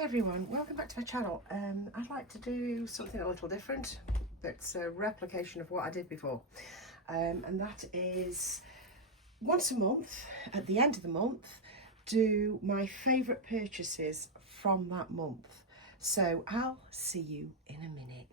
Hi everyone, welcome back to my channel. I'd like to do something a little different. That's a replication of what I did before, and that is once a month, at the end of the month, do my favourite purchases from that month. So I'll see you in a minute.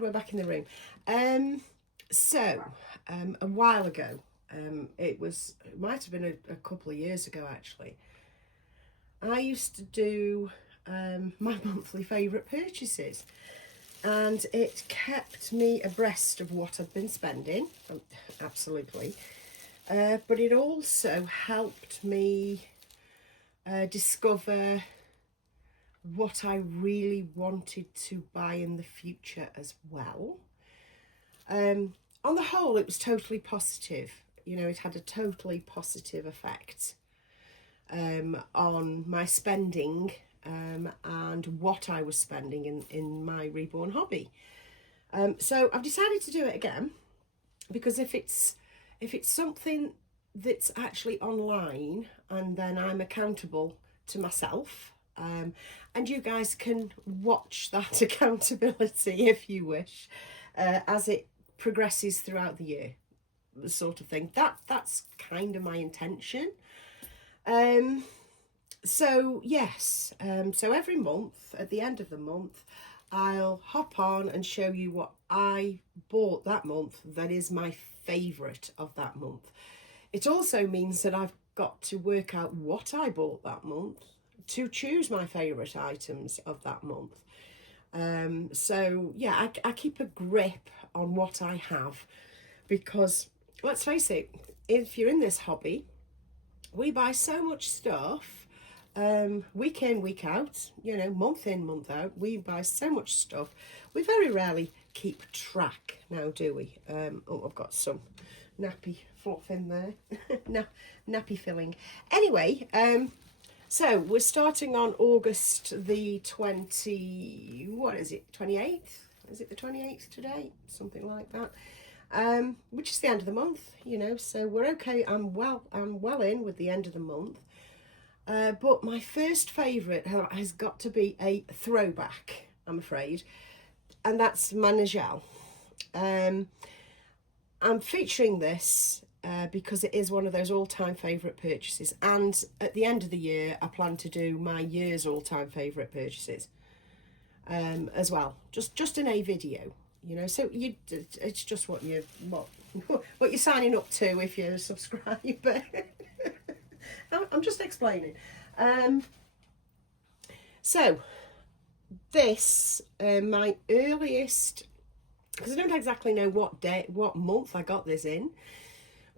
We're back in the room. A while ago, it might have been a couple of years ago actually, I used to do my monthly favourite purchases, and it kept me abreast of what I've been spending, absolutely, but it also helped me discover what I really wanted to buy in the future as well. On the whole, it was totally positive. You know, it had a totally positive effect on my spending and what I was spending in my Reborn hobby. So I've decided to do it again, because if it's something that's actually online, and then I'm accountable to myself, and you guys can watch that accountability if you wish, as it progresses throughout the year, the sort of thing. That's kind of my intention. So yes, so every month, at the end of the month, I'll hop on and show you what I bought that month that is my favourite of that month. It also means that I've got to work out what I bought that month to choose my favourite items of that month. So yeah, I keep a grip on what I have, because let's face it, if you're in this hobby, we buy so much stuff, week in, week out, you know, month in, month out. We buy so much stuff, we very rarely keep track now, do we? Oh, I've got some nappy fluff in there. Nappy filling. Anyway, so we're starting on August the 28th? Is it the 28th today? Something like that. Which is the end of the month, you know, so we're okay. I'm well in with the end of the month. But my first favourite has got to be a throwback, I'm afraid, and that's my Nigel. I'm featuring this because it is one of those all-time favourite purchases, and at the end of the year I plan to do my year's all-time favourite purchases as well, just in a video, you know. So it's just what you're signing up to if you're a subscriber. I'm just explaining. So this, my earliest, because I don't exactly know what month I got this in,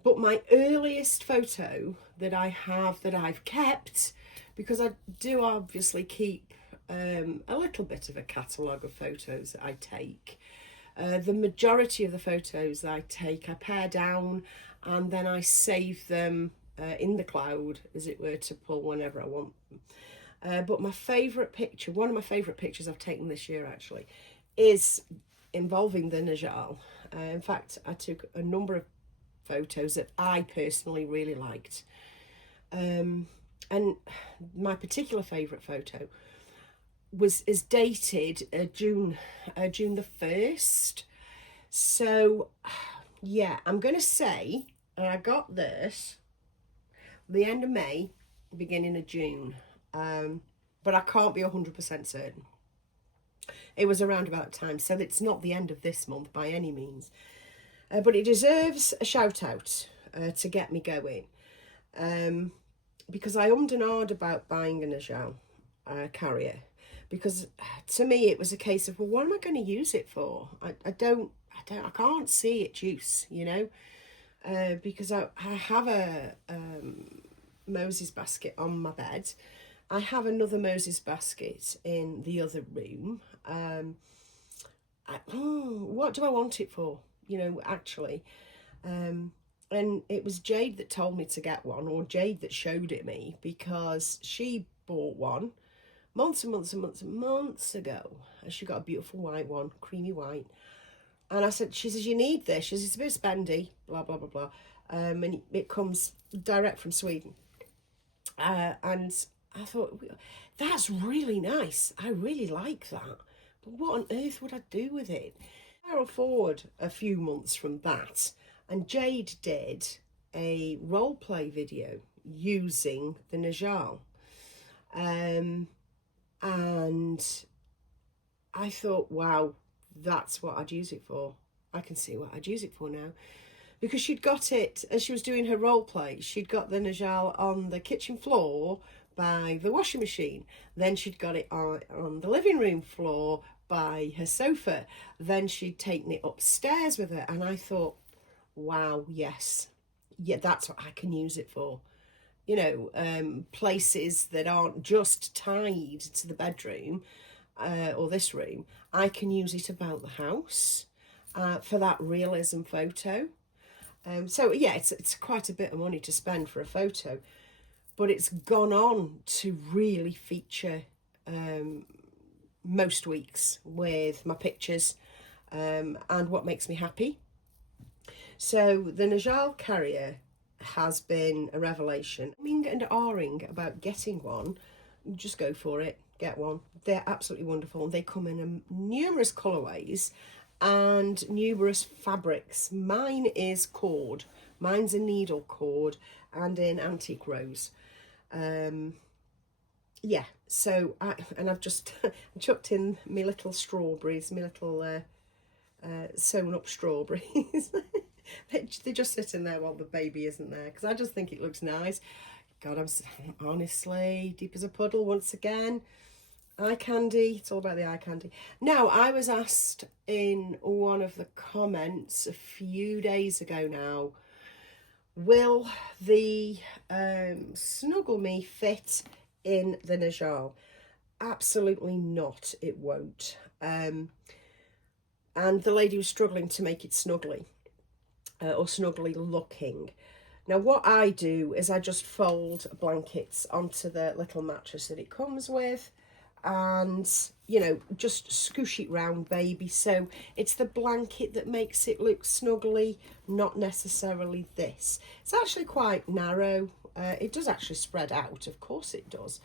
but my earliest photo that I have, that I've kept, because I do obviously keep a little bit of a catalogue of photos that I take. The majority of the photos that I take, I pare down and then I save them in the cloud, as it were, to pull whenever I want. But my favourite picture, one of my favourite pictures I've taken this year actually, is involving the Najal. In fact, I took a number of photos that I personally really liked. And my particular favourite photo is dated June the 1st. So yeah, I'm going to say, and I got this the end of May, beginning of June, but I can't be 100% certain. It was around about time, so it's not the end of this month by any means, but it deserves a shout out to get me going, because I ummed and ahed about buying a Najal carrier, because to me it was a case of, well, what am I going to use it for? I can't see its use, you know, because I have a Moses basket on my bed. I have another Moses basket in the other room. What do I want it for, you know, actually? And it was Jade that told me to get one, or Jade that showed it me, because she bought one months and months and months and months ago. And she got a beautiful white one, creamy white. And I said, she says, you need this. She says, it's a bit spendy, blah, blah, blah, blah. And it comes direct from Sweden. And I thought, that's really nice. I really like that. But what on earth would I do with it? I'll forward a few months from that, and Jade did a role play video using the Najal. And I thought, wow, that's what I'd use it for. I can see what I'd use it for now. Because she'd got it, as she was doing her role play, she'd got the Najal on the kitchen floor by the washing machine. Then she'd got it on the living room floor by her sofa. Then she'd taken it upstairs with her. And I thought, wow, yes. Yeah, that's what I can use it for. You know, places that aren't just tied to the bedroom or this room. I can use it about the house for that realism photo. So yeah, it's quite a bit of money to spend for a photo, but it's gone on to really feature most weeks with my pictures and what makes me happy. So the Najal carrier has been a revelation. Umming and ahhing about getting one, just go for it, get one. They're absolutely wonderful. They come in numerous colourways and numerous fabrics. Mine is cord. Mine's a needle cord and in antique rose. Yeah, so I've just chucked in my little strawberries, my little sewn up strawberries. They're just sitting there while the baby isn't there, because I just think it looks nice. God, I'm honestly deep as a puddle once again. Eye candy, it's all about the eye candy. Now, I was asked in one of the comments a few days ago now, will the Snuggle Me fit in the Najal? Absolutely not, it won't. And the lady was struggling to make it snuggly or snuggly looking. Now what I do is I just fold blankets onto the little mattress that it comes with, and you know, just scoosh it round baby, so it's the blanket that makes it look snuggly, not necessarily this. It's actually quite narrow. It does actually spread out, of course it does,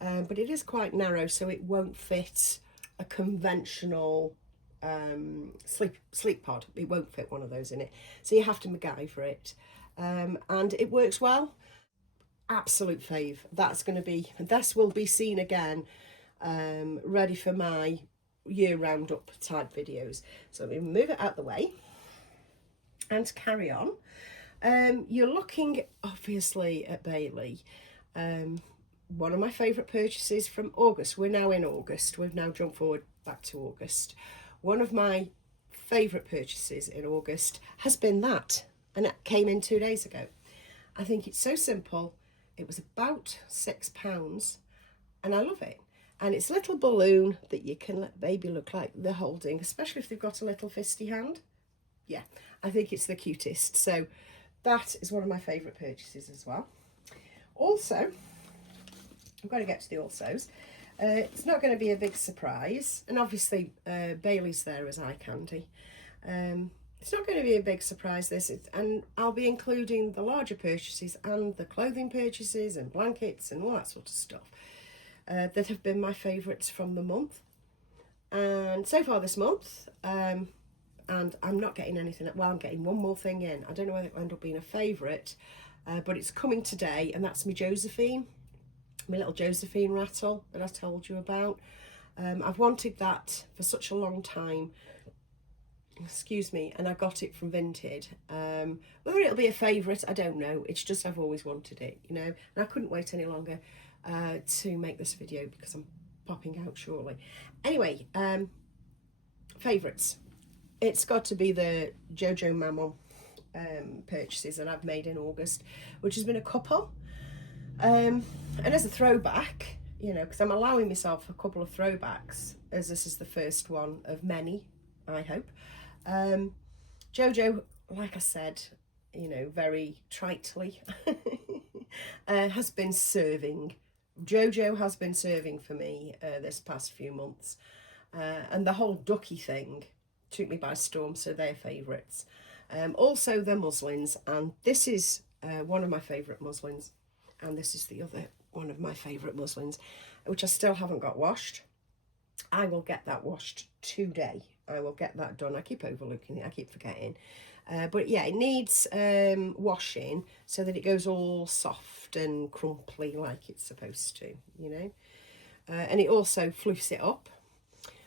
but it is quite narrow, so it won't fit a conventional sleep pod. It won't fit one of those in it, so you have to MacGyver it, and it works well. Absolute fave. That's going to be, this will be seen again, ready for my year roundup type videos. So let me move it out the way and carry on. You're looking obviously at Bailey. One of my favourite purchases from August. We're now in August. We've now jumped forward back to August. One of my favourite purchases in August has been that, and it came in 2 days ago. I think it's so simple. It was about £6 and I love it. And it's a little balloon that you can let baby look like they're holding, especially if they've got a little fisty hand. Yeah, I think it's the cutest. So that is one of my favourite purchases as well. Also, I'm going to get to the alsos. It's not going to be a big surprise. And obviously Bailey's there as eye candy. It's not going to be a big surprise this, and I'll be including the larger purchases and the clothing purchases and blankets and all that sort of stuff that have been my favourites from the month. And so far this month, and I'm not getting anything, well, I'm getting one more thing in. I don't know whether it'll end up being a favourite, but it's coming today, and that's my Josephine, my little Josephine rattle that I told you about. I've wanted that for such a long time. Excuse me, and I got it from Vinted. Whether it'll be a favourite, I don't know. It's just I've always wanted it, you know, and I couldn't wait any longer to make this video because I'm popping out shortly. Anyway, favourites. It's got to be the Jojo Mammon purchases that I've made in August, which has been a couple. And as a throwback, you know, because I'm allowing myself a couple of throwbacks, as this is the first one of many, I hope. Jojo, like I said, you know, very tritely, has been serving Jojo has been serving for me this past few months, and the whole ducky thing took me by storm, so they're favourites. Also the muslins, and this is one of my favourite muslins, and this is the other one of my favourite muslins, which I still haven't got washed. I will get that washed today. I will get that done. I keep overlooking it, I keep forgetting. But yeah, it needs washing so that it goes all soft and crumply like it's supposed to, you know. And it also fluffs it up.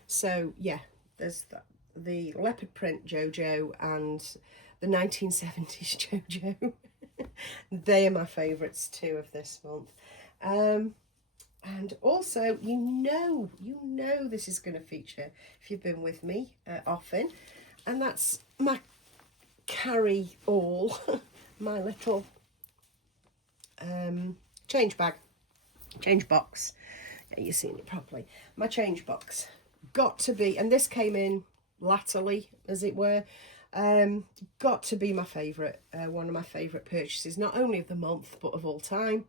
So yeah, there's that, the leopard print Jojo and the 1970s Jojo. They are my favourites too of this month. And also, you know this is going to feature if you've been with me often, and that's my carry all, my little change box. Yeah, you've seen it properly. My change box got to be, and this came in latterly, as it were. Got to be my favourite, one of my favourite purchases, not only of the month but of all time.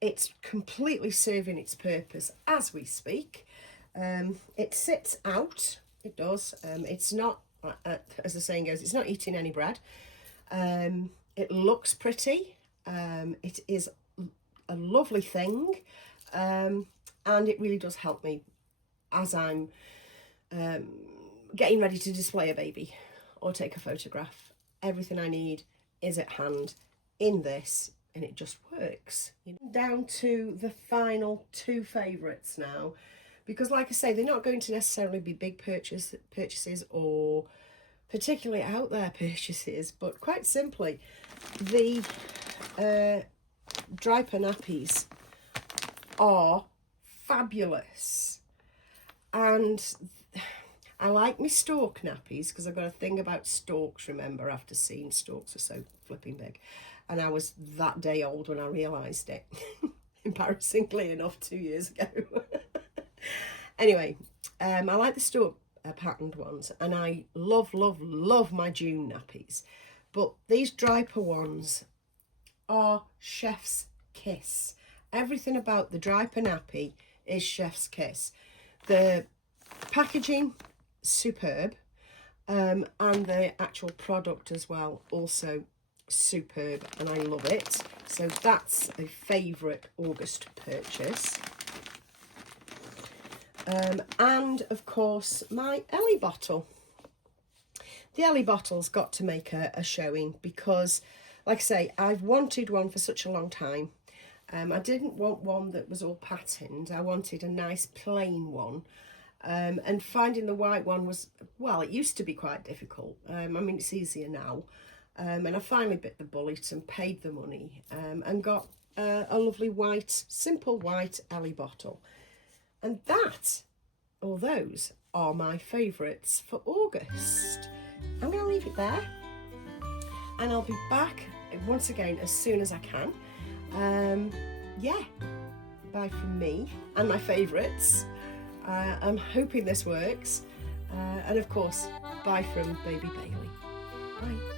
It's completely serving its purpose as we speak. It sits out, it does. It's not, as the saying goes, it's not eating any bread. It looks pretty. It is a lovely thing. And it really does help me as I'm getting ready to display a baby or take a photograph. Everything I need is at hand in this, and it just works. Down to the final two favourites now, because like I say, they're not going to necessarily be big purchases or particularly out there purchases, but quite simply, the Dryper nappies are fabulous. And I like my stork nappies because I've got a thing about storks, remember, after seeing storks are so flipping big. And I was that day old when I realised it, embarrassingly enough, 2 years ago. Anyway, I like the stork patterned ones, and I love my June nappies. But these Dryper ones are chef's kiss. Everything about the Dryper nappy is chef's kiss. The packaging, superb, and the actual product as well, also superb, and I love it. So that's a favourite August purchase. And of course my Ellie bottle. The Ellie bottle's got to make a showing because, like I say, I've wanted one for such a long time. I didn't want one that was all patterned. I wanted a nice plain one. And finding the white one was, well, it used to be quite difficult. I mean, it's easier now. And I finally bit the bullet and paid the money and got a lovely white, simple white Ellie bottle. And that, or those, are my favourites for August. I'm going to leave it there. And I'll be back once again as soon as I can. Yeah, bye from me and my favourites. I'm hoping this works. And of course, bye from Baby Bailey. Bye.